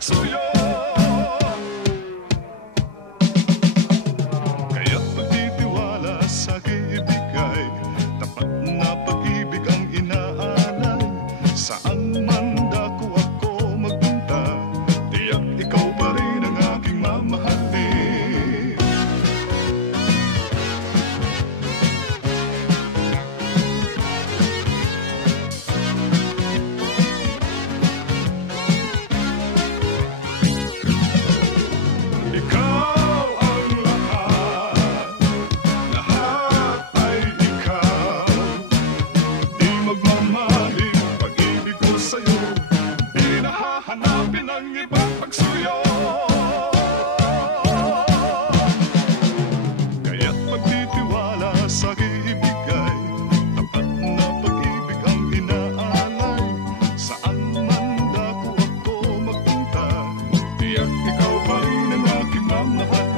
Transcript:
pagsuyo. Kaya't pagtitiwala sa ibigay, tapat na pag-ibig ang inaalay. Saan man dako ako magpunta, tiyak ikaw pa rin ang aking mamahalin. Ikaw ang lahat, lahat ay ikaw. Di magmamaling pag-ibig ko sa'yo, di nahahanapin ang ibang pagsuyo. Kaya't pagtitiwala sa ibigay, tapat na pag-ibig ang inaalay. Saan man dako ako magpunta, tiyak ikaw pa rin ang aking mamahal.